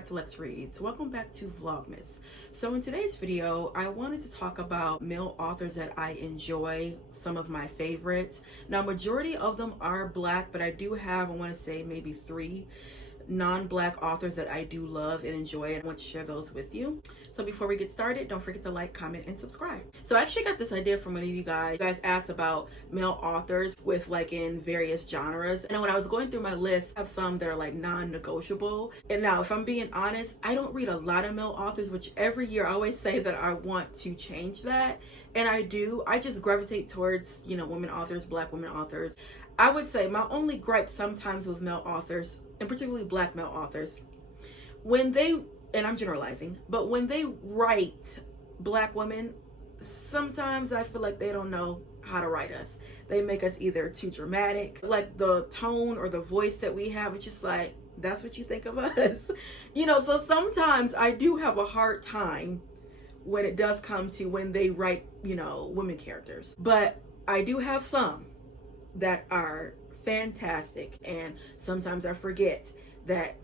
back to Lex Reads. Welcome back to Vlogmas. So in today's video, I wanted to talk about male authors that I enjoy, some of my favorites. Now, majority of them are Black, but I do have, I want to say maybe 3 non-Black authors that I do love and enjoy, and I want to share those with you. So before we get started, don't forget to like, comment, and subscribe. So I actually got this idea from one of you guys. You guys asked about male authors with like in various genres, and when I was going through my list, I have some that are like non-negotiable. And now, if I'm being honest, I don't read a lot of male authors, which every year I always say that I want to change that, and I do. I just gravitate towards, you know, women authors, Black women authors. I would say my only gripe sometimes with male authors, and particularly Black male authors, when they, and I'm generalizing, but when they write Black women, sometimes I feel like they don't know how to write us. They make us either too dramatic, like the tone or the voice that we have, it's just like, that's what you think of us. You know, so sometimes I do have a hard time when it does come to when they write, you know, women characters. But I do have some that are fantastic, and sometimes I forget that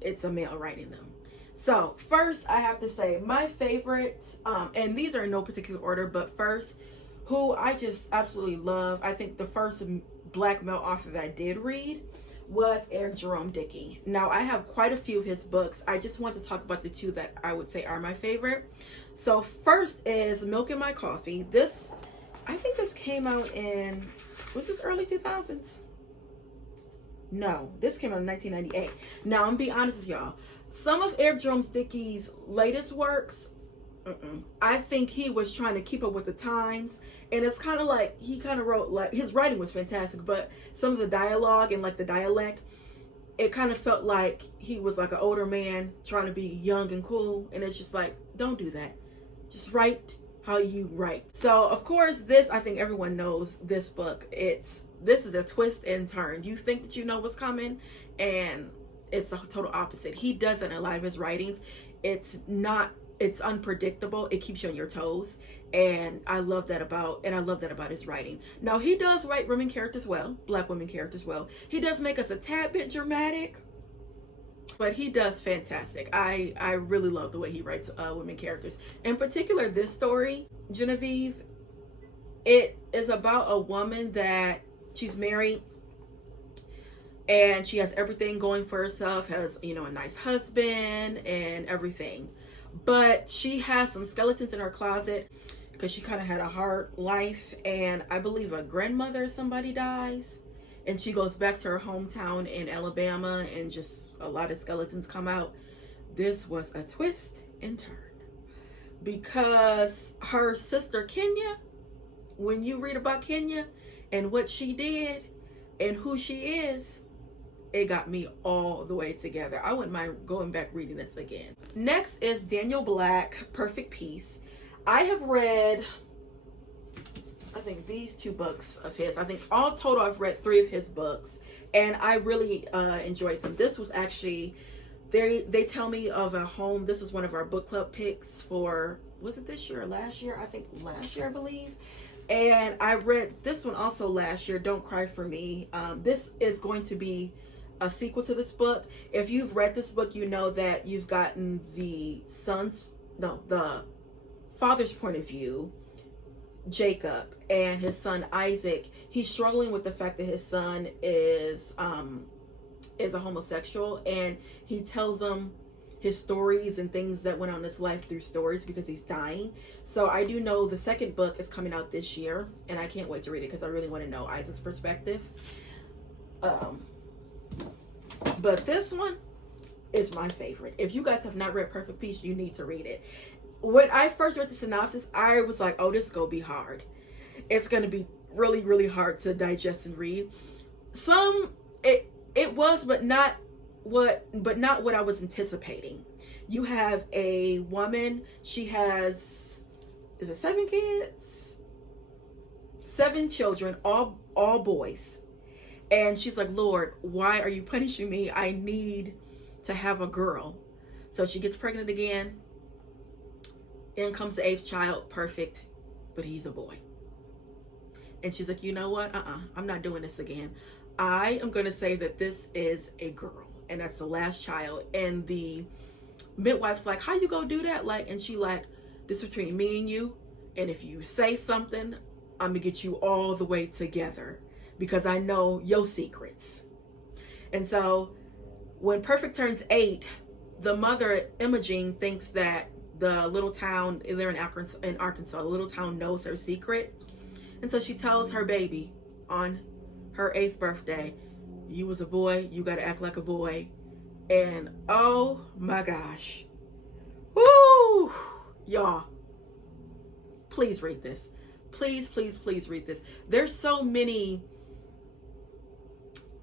it's a male writing them. So first, I have to say my favorite, and these are in no particular order, but first, who I just absolutely love, I think the first Black male author that I did read was Jerome Dickey. Now, I have quite a few of his books. I just want to talk about the 2 that I would say are my favorite. So first is Milk in My Coffee. This, I think this came out in, was this early 2000s? No, this came out in 1998. Now, I'm gonna be honest with y'all. Some of Jerome Dickey's latest works, I think he was trying to keep up with the times. And it's kind of like, he kind of wrote, like, his writing was fantastic, but some of the dialogue and like the dialect, it kind of felt like he was like an older man trying to be young and cool. And it's just like, don't do that. Just write how you write. So of course, this, I think everyone knows this book. This is a twist and turn. You think that you know what's coming, and it's a total opposite. He does that in a lot of his writings. It's unpredictable. It keeps you on your toes, and I love that about his writing. Now, he does write women characters well, Black women characters well. He does make us a tad bit dramatic, but he does fantastic. I really love the way he writes women characters. In particular, this story, Genevieve, it is about a woman that she's married and she has everything going for herself, has, you know, a nice husband and everything, but she has some skeletons in her closet because she kind of had a hard life, and I believe a grandmother or somebody dies, and she goes back to her hometown in Alabama, and just a lot of skeletons come out. This was a twist and turn, because her sister Kenya, when you read about Kenya and what she did and who she is, it got me all the way together. I wouldn't mind going back reading this again. Next is Daniel Black, Perfect Peace. I have read, I think, these 2 books of his. I think all total I've read 3 of his books, and I really enjoyed them. This was actually, they tell me of a home. This is one of our book club picks for, was it this year or last year? I think last year, I believe. And I read this one also last year, Don't Cry for Me. This is going to be a sequel to this book. If you've read this book, you know that you've gotten the father's point of view, Jacob, and his son Isaac. He's struggling with the fact that his son is a homosexual, and he tells them his stories and things that went on in his life through stories because he's dying. So I do know the second book is coming out this year, and I can't wait to read it because I really want to know Isaac's perspective. But this one is my favorite. If you guys have not read Perfect Peace, you need to read it. When I first read the synopsis, I was like, oh, this is gonna be hard. It's gonna be really, really hard to digest and read. It was, but not what I was anticipating. You have a woman, she has, is it 7 kids? 7 children, all boys. And she's like, Lord, why are you punishing me? I need to have a girl. So she gets pregnant again. In comes the 8th child, perfect, but he's a boy. And she's like, you know what? I'm not doing this again. I am going to say that this is a girl. and that's the last child. And the midwife's like, how you gonna do that? Like, and she like, this is between me and you, and if you say something, I'm gonna get you all the way together because I know your secrets. And so when Perfect turns 8, the mother, Imogene, thinks that the little town, they're in Arkansas, the little town knows her secret. And so she tells her baby on her 8th birthday, you was a boy, you gotta act like a boy. And oh my gosh. Woo! Y'all, please read this. Please, please, please read this. There's so many,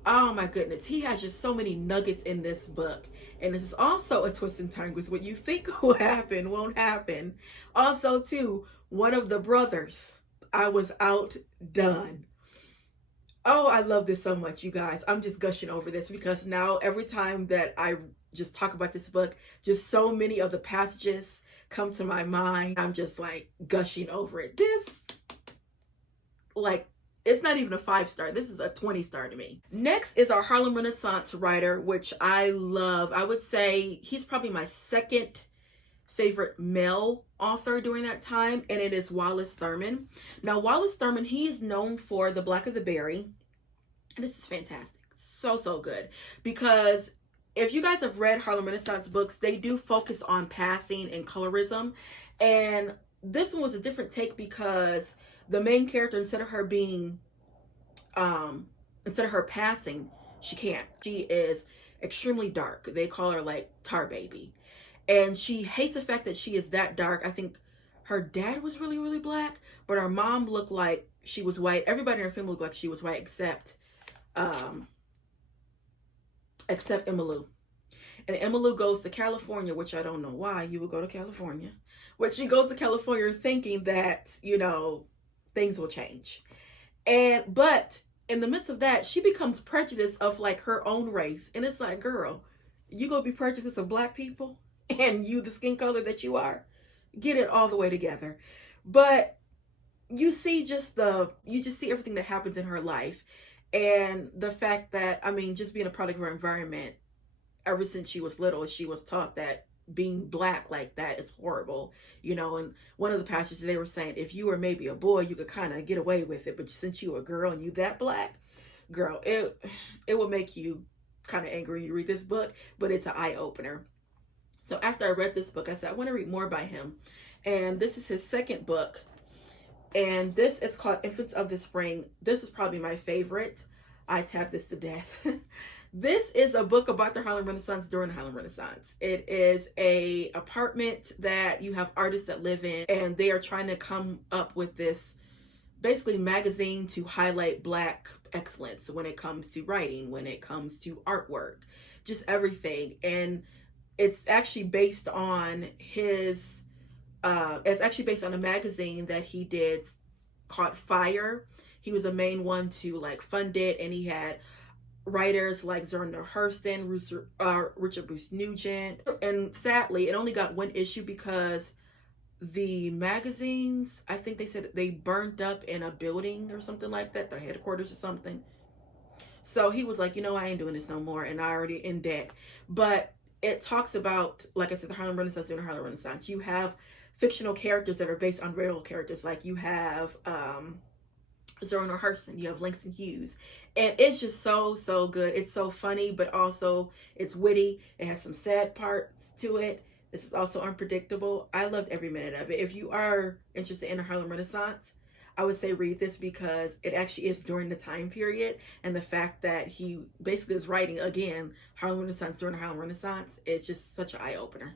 oh my goodness. He has just so many nuggets in this book. And this is also a twist and turn because what you think will happen won't happen. Also, too, one of the brothers, I was outdone. Oh, I love this so much, you guys. I'm just gushing over this because now every time that I just talk about this book, just so many of the passages come to my mind. I'm just like gushing over it. This, like, it's not even a 5-star. This is a 20-star to me. Next is our Harlem Renaissance writer, which I love. I would say he's probably my second favorite male author during that time, and it is Wallace Thurman. Now, Wallace Thurman, he's known for The Black of the Berry, and this is fantastic. So, so good. Because if you guys have read Harlem Renaissance books, they do focus on passing and colorism, and this one was a different take because the main character, instead of her being, instead of her passing, she can't. She is extremely dark. They call her like Tar Baby. And she hates the fact that she is that dark. I think her dad was really, really black, but her mom looked like she was white. Everybody in her family looked like she was white except Emmylou. And Emmylou goes to California, which I don't know why you would go to California. But she goes to California thinking that, you know, things will change. But in the midst of that, she becomes prejudiced of like her own race. And it's like, girl, you gonna be prejudiced of black people? And you, the skin color that you are, get it all the way together. But you see you just see everything that happens in her life. And the fact that, I mean, just being a product of her environment, ever since she was little, she was taught that being black like that is horrible, you know. And one of the passages, they were saying, if you were maybe a boy, you could kind of get away with it. But since you were a girl and you that black, girl, it will make you kind of angry when you read this book, but it's an eye-opener. So after I read this book, I said, I want to read more by him. And this is his second book. And this is called Infants of the Spring. This is probably my favorite. I tapped this to death. This is a book about the Harlem Renaissance during the Harlem Renaissance. It is a apartment that you have artists that live in, and they are trying to come up with this basically magazine to highlight black excellence when it comes to writing, when it comes to artwork, just everything. And it's actually based on his, it's actually based on a magazine that he did called Fire. He was the main one to like fund it, and he had writers like Zora Hurston, Richard Bruce Nugent. And sadly, it only got one issue because the magazines, I think they said they burned up in a building or something like that, the headquarters or something. So he was like, you know, I ain't doing this no more, and I already in debt. But it talks about, like I said, the Harlem Renaissance during the Harlem Renaissance. You have fictional characters that are based on real characters. Like you have Zora Hurston, you have Langston Hughes. And it's just so, so good. It's so funny, but also it's witty. It has some sad parts to it. This is also unpredictable. I loved every minute of it. If you are interested in the Harlem Renaissance, I would say read this because it actually is during the time period, and the fact that he basically is writing, again, Harlem Renaissance during the Harlem Renaissance is just such an eye-opener.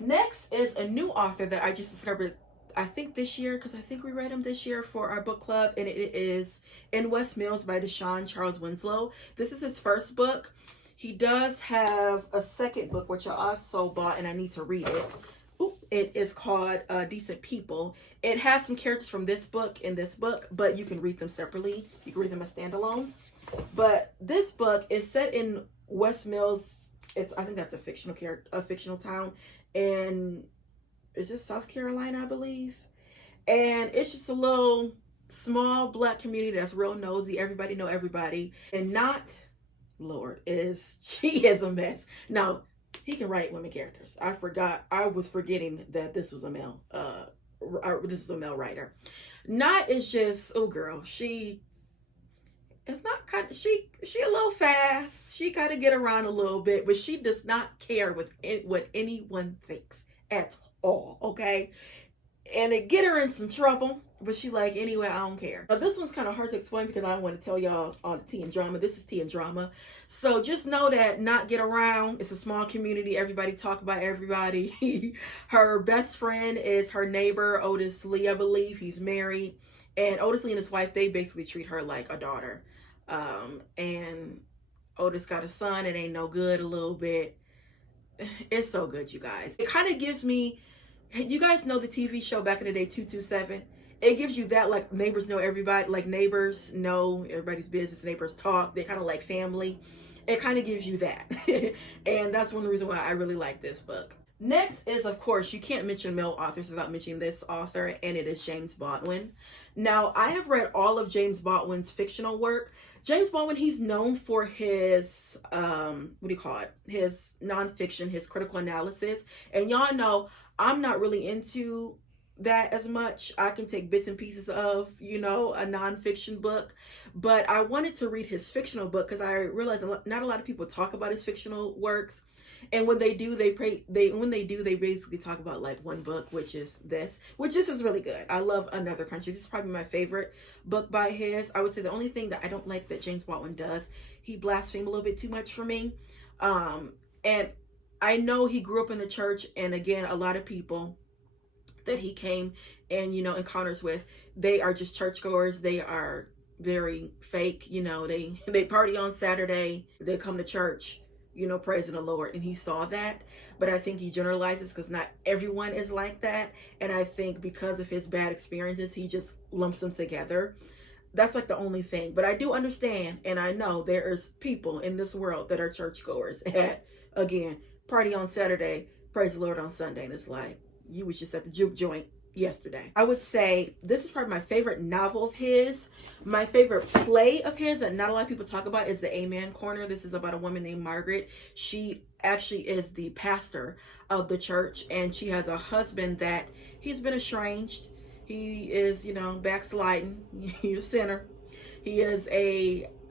Next is a new author that I just discovered, I think this year, because I think we read him this year for our book club, and it is In West Mills by Deshaun Charles Winslow. This is his first book. He does have a second book, which I also bought, and I need to read it. It is called Decent People. It has some characters from this book in this book, but you can read them separately. You can read them as standalones. But this book is set in West Mills. I think that's a fictional town, and it's just South Carolina, I believe. And it's just a little small black community that's real nosy. Everybody know everybody, and not Lord, she is a mess. Now, he can write women characters. I was forgetting that this was a male, this is a male writer. Not is just, oh girl, she is not kind of, she a little fast. She kind of get around a little bit, but she does not care what anyone thinks at all, okay? And it get her in some trouble, but she like, anyway, I don't care. Now, this one's kind of hard to explain because I don't want to tell y'all all the tea and drama. This is tea and drama. So just know that not get around. It's a small community. Everybody talk about everybody. Her best friend is her neighbor, Otis Lee, I believe. He's married. And Otis Lee and his wife, they basically treat her like a daughter. And Otis got a son. It ain't no good a little bit. It's so good, you guys. It kind of gives me, you guys know the TV show back in the day, 227? It gives you that, like, neighbors know everybody, like neighbors know everybody's business, neighbors talk, they're kind of like family. It kind of gives you that. And that's one of the reasons why I really like this book. Next is, of course, you can't mention male authors without mentioning this author, and it is James Baldwin. Now, I have read all of James Baldwin's fictional work. James Baldwin, he's known for his, his nonfiction, his critical analysis. And y'all know, I'm not really into that as much. I can take bits and pieces of, a nonfiction book, but I wanted to read his fictional book because I realized not a lot of people talk about his fictional works. And when they do, they basically talk about like one book, which is this is really good. I love Another Country. This is probably my favorite book by his. I would say the only thing that I don't like that James Baldwin does, he blasphemes a little bit too much for me. And I know he grew up in the church, and again, a lot of people that he came and, encounters with, they are just churchgoers. They are very fake, they party on Saturday, they come to church, praising the Lord. And he saw that, but I think he generalizes because not everyone is like that. And I think because of his bad experiences, he just lumps them together. That's like the only thing. But I do understand, and I know there is people in this world that are churchgoers at, again, party on Saturday, praise the Lord on Sunday. And it's like, you was just at the juke joint yesterday. I would say this is probably my favorite novel of his. My favorite play of his that not a lot of people talk about is The Amen Corner. This is about a woman named Margaret. She actually is the pastor of the church, and she has a husband that he's been estranged. He is, backsliding. He's a sinner. He is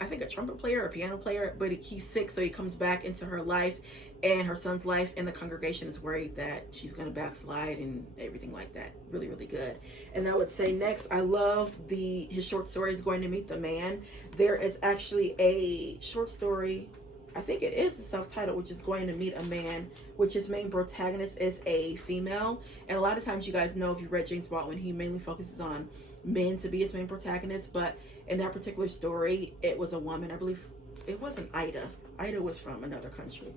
I think a trumpet player or a piano player, but he's sick, so he comes back into her life and her son's life, and the congregation is worried that she's going to backslide and everything like that. Really, really good. And I would say next, I love his short stories, Going to Meet the Man. There is actually a short story, I think it is the self-titled, which is Going to Meet a Man, which his main protagonist is a female. And a lot of times, you guys know, if you read James Baldwin, he mainly focuses on men to be his main protagonist, but in that particular story, it was a woman. I believe it wasn't Ida. Ida was from Another Country.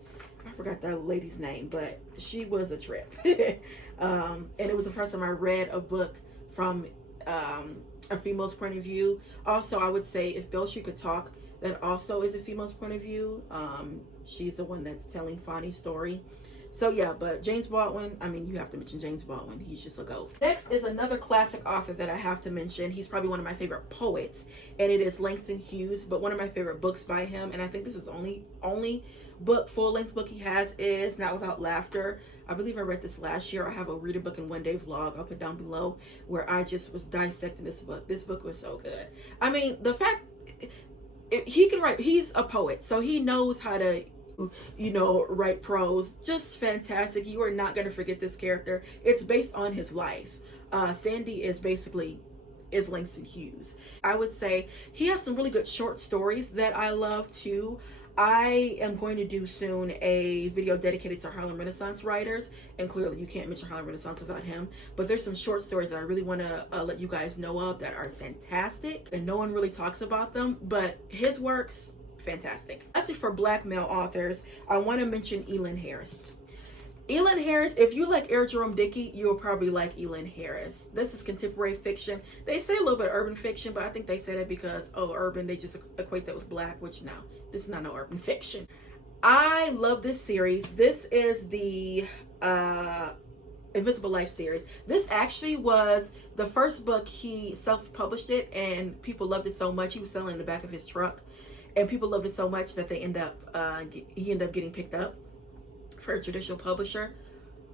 I forgot that lady's name, but she was a trip. And it was the first time I read a book from a female's point of view. Also, I would say if Bill She Could Talk, that also is a female's point of view. She's the one that's telling Fonny's story. So yeah, but James Baldwin, I mean, you have to mention James Baldwin. He's just a goat. Next is another classic author that I have to mention. He's probably one of my favorite poets, and it is Langston Hughes. But one of my favorite books by him, and I think this is the only book, full-length book he has, is Not Without Laughter. I believe I read this last year. I have a read a book in one day vlog I'll put down below where I just was dissecting this book. This book was so good. I mean, the fact he can write, he's a poet, so he knows how to write prose. Just fantastic. You are not going to forget this character. It's based on his life. Sandy is Langston Hughes. I would say he has some really good short stories that I love too. I am going to do soon a video dedicated to Harlem Renaissance writers, and clearly you can't mention Harlem Renaissance without him, but there's some short stories that I really want to let you guys know of that are fantastic, and no one really talks about them, but his works, fantastic. Actually, for Black male authors, I want to mention Lynn Harris. Lynn Harris, if you like Jerome Dickey, you'll probably like Lynn Harris. This is contemporary fiction. They say a little bit of urban fiction, but I think they say that because, urban, they just equate that with Black, which no, this is not no urban fiction. I love this series. This is the Invisible Life series. This actually was the first book. He self-published it, and people loved it so much, he was selling in the back of his truck. and people loved it so much that they he ended up getting picked up for a traditional publisher.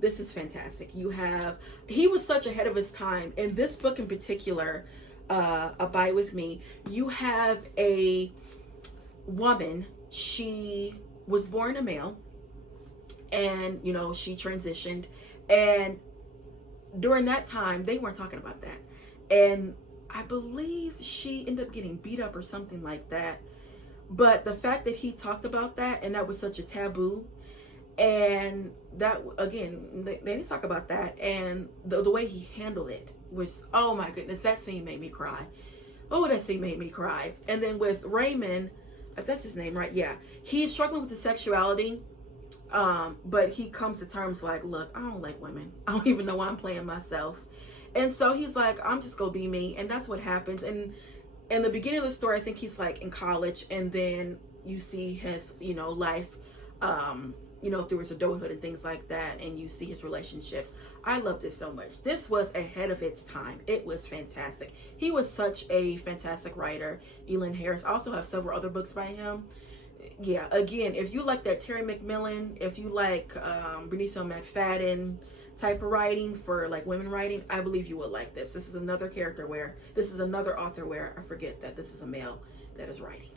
This is fantastic. He was such ahead of his time. In this book in particular, Abide With Me, you have a woman. She was born a male, and she transitioned, and during that time they weren't talking about that, and I believe she ended up getting beat up or something like that. But the fact that he talked about that, and that was such a taboo, and that, again, they didn't talk about that, and the way he handled it was, oh my goodness, that scene made me cry. Oh, that scene made me cry. And then with Raymond, that's his name, right? Yeah, he's struggling with his sexuality, but he comes to terms like, look, I don't like women. I don't even know why I'm playing myself. And so he's like, I'm just gonna be me, and that's what happens. And in the beginning of the story, I think he's like in college, and then you see his life through his adulthood and things like that, and you see his relationships. I love this so much. This was ahead of its time. It was fantastic. He was such a fantastic writer. Lynn Harris. I also have several other books by him. Yeah, again, if you like that Terry McMillan, if you like Benicio McFadden type of writing for like women writing, I believe you will like this. This is another author where I forget that this is a male that is writing.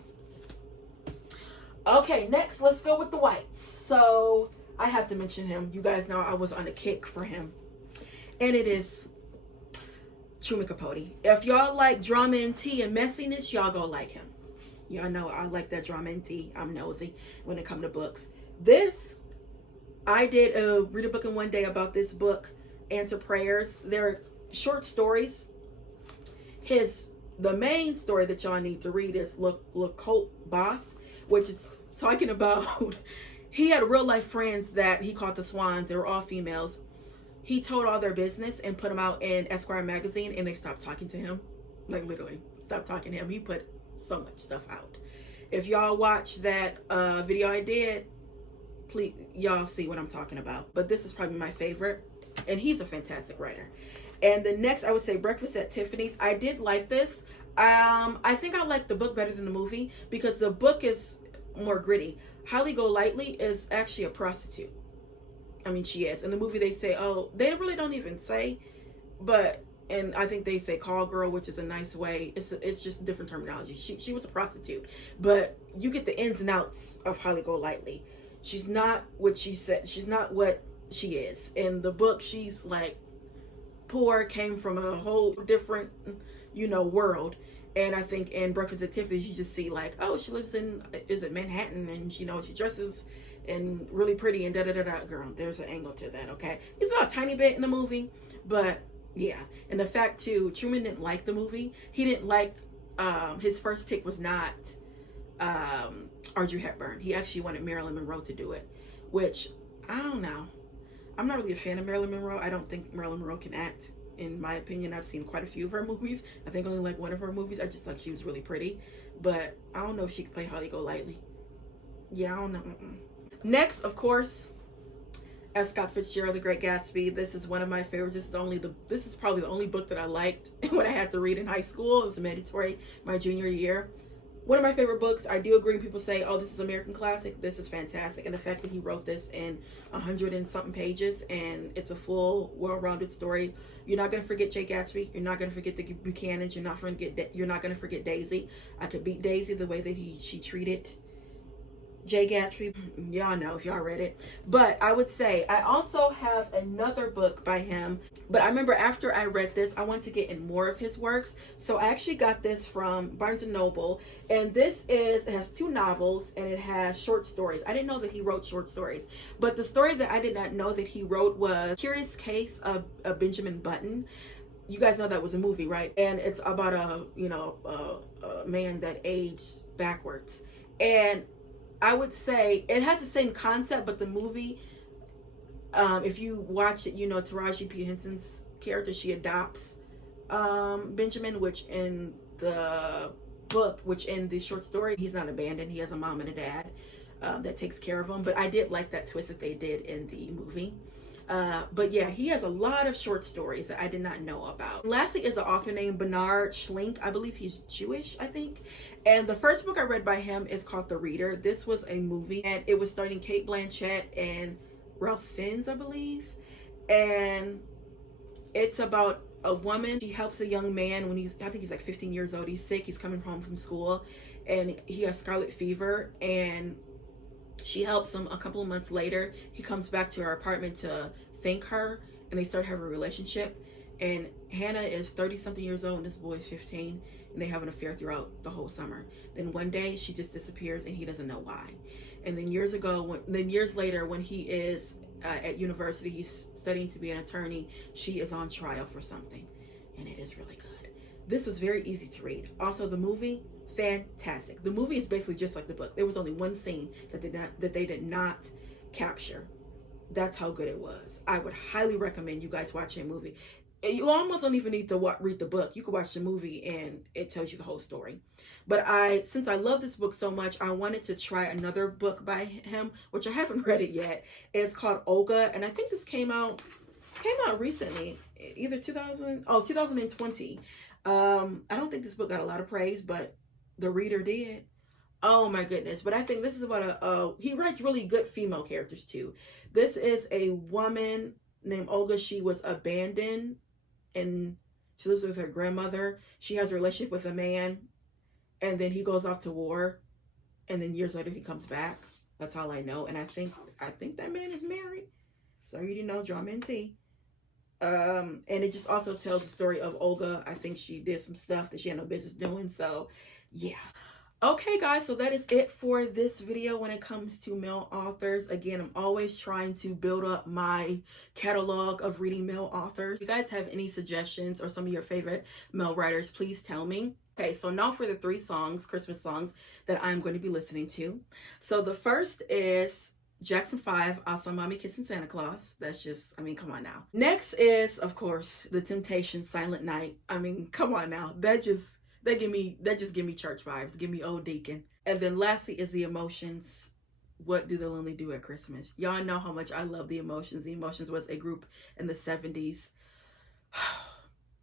Okay, next, let's go with the whites. So I have to mention him. You guys know I was on a kick for him, and it is Truman Capote. If y'all like drama and tea and messiness, y'all go like him. Y'all know I like that drama and tea. I'm nosy when it comes to books. I did read a book in one day about this book, Answer Prayers. They're short stories. The main story that y'all need to read is Le Colt Boss, which is talking about he had real life friends that he called the Swans. They were all females. He told all their business and put them out in Esquire magazine, and they stopped talking to him. Like literally stopped talking to him. He put so much stuff out. If y'all watch that video I did, please, y'all see what I'm talking about. But this is probably my favorite, and he's a fantastic writer. And the next, I would say Breakfast at Tiffany's. I did like this. I think I like the book better than the movie because the book is more gritty. Holly Golightly is actually a prostitute. I mean, she is. In the movie, they say, oh, they really don't even say, and I think they say call girl, which is a nice way. It's just different terminology. She was a prostitute, but you get the ins and outs of Holly Golightly. She's not what she said. She's not what she is. In the book, she's like poor, came from a whole different, world. And I think in Breakfast at Tiffany's, you just see like, oh, she lives in, is it Manhattan? And, she dresses and really pretty and da-da-da-da. Girl, there's an angle to that, okay? It's not a tiny bit in the movie, but yeah. And the fact, too, Truman didn't like the movie. He didn't like, his first pick was not Audrey Hepburn. He actually wanted Marilyn Monroe to do it, which, I don't know. I'm not really a fan of Marilyn Monroe. I don't think Marilyn Monroe can act. In my opinion, I've seen quite a few of her movies. I think only like one of her movies. I just thought she was really pretty. But I don't know if she could play Holly Golightly. Yeah, I don't know. Next, of course, F. Scott Fitzgerald, The Great Gatsby. This is one of my favorites. This is probably the only book that I liked when I had to read in high school. It was mandatory my junior year. One of my favorite books. I do agree when people say, oh, this is American classic. This is fantastic. And the fact that he wrote this in 100 and something pages, and it's a full, well-rounded story. You're not going to forget Jay Gatsby. You're not going to forget the Buchanans. You're not going to forget Daisy. I could beat Daisy the way that she treated Jay Gatsby. Y'all know if y'all read it. But I would say I also have another book by him. But I remember after I read this, I wanted to get in more of his works. So I actually got this from Barnes & Noble. And it has 2 novels and it has short stories. I didn't know that he wrote short stories. But the story that I did not know that he wrote was Curious Case of Benjamin Button. You guys know that was a movie, right? And it's about a man that aged backwards. And I would say it has the same concept, but the movie, if you watch it, Taraji P. Henson's character, she adopts Benjamin, which in the short story, he's not abandoned. He has a mom and a dad that takes care of him. But I did like that twist that they did in the movie. But yeah, he has a lot of short stories that I did not know about. Lastly is an author named Bernhard Schlink. I believe he's Jewish, I think. And the first book I read by him is called The Reader. This was a movie, and it was starring Cate Blanchett and Ralph Fiennes, I believe. And it's about a woman. She helps a young man when I think he's like 15 years old. He's sick. He's coming home from school, and he has scarlet fever, and she helps him. A couple of months later, he comes back to her apartment to thank her, and they start having a relationship. And Hannah is 30 something years old and this boy is 15, and they have an affair throughout the whole summer. Then one day she just disappears and he doesn't know why. And then years later, when he is at university, he's studying to be an attorney, she is on trial for something, and it is really good. This was very easy to read. Also, the movie, fantastic. The movie is basically just like the book. There was only one scene that they did not capture. That's how good it was. I would highly recommend you guys watch a movie. You almost don't even need to read the book. You can watch the movie and it tells you the whole story. But since I love this book so much, I wanted to try another book by him, which I haven't read it yet. It's called Olga, and I think this came out recently, either 2020. I don't think this book got a lot of praise, but the reader did. Oh my goodness. But I think this is about he writes really good female characters too. This is a woman named Olga. She was abandoned and she lives with her grandmother. She has a relationship with a man, and then he goes off to war, and then years later he comes back. That's all I know. And I think that man is married. So you know, drama and tea. And it just also tells the story of Olga. I think she did some stuff that she had no business doing. So yeah. Okay guys, so that is it for this video when it comes to male authors. Again, I'm always trying to build up my catalog of reading male authors. If you guys have any suggestions or some of your favorite male writers, please tell me. Okay, so now for the 3 songs, Christmas songs, that I'm going to be listening to. So the first is Jackson 5, I Saw Mommy Kissing Santa Claus. That's just, I mean, come on now. Next is, of course, The Temptations, Silent Night. I mean, come on now. That just give me church vibes. Give me old deacon. And then lastly is The Emotions, What Do the Lonely Do at Christmas. Y'all know how much I love The Emotions. The Emotions was a group in the 70s.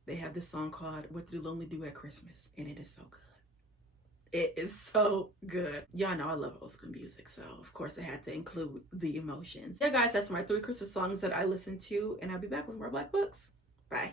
They have this song called What Do the Lonely Do at Christmas, and it is so good. It is so good. Y'all know I love old school music, so of course I had to include The Emotions. Yeah guys, that's my 3 Christmas songs that I listen to, and I'll be back with more Black books. Bye.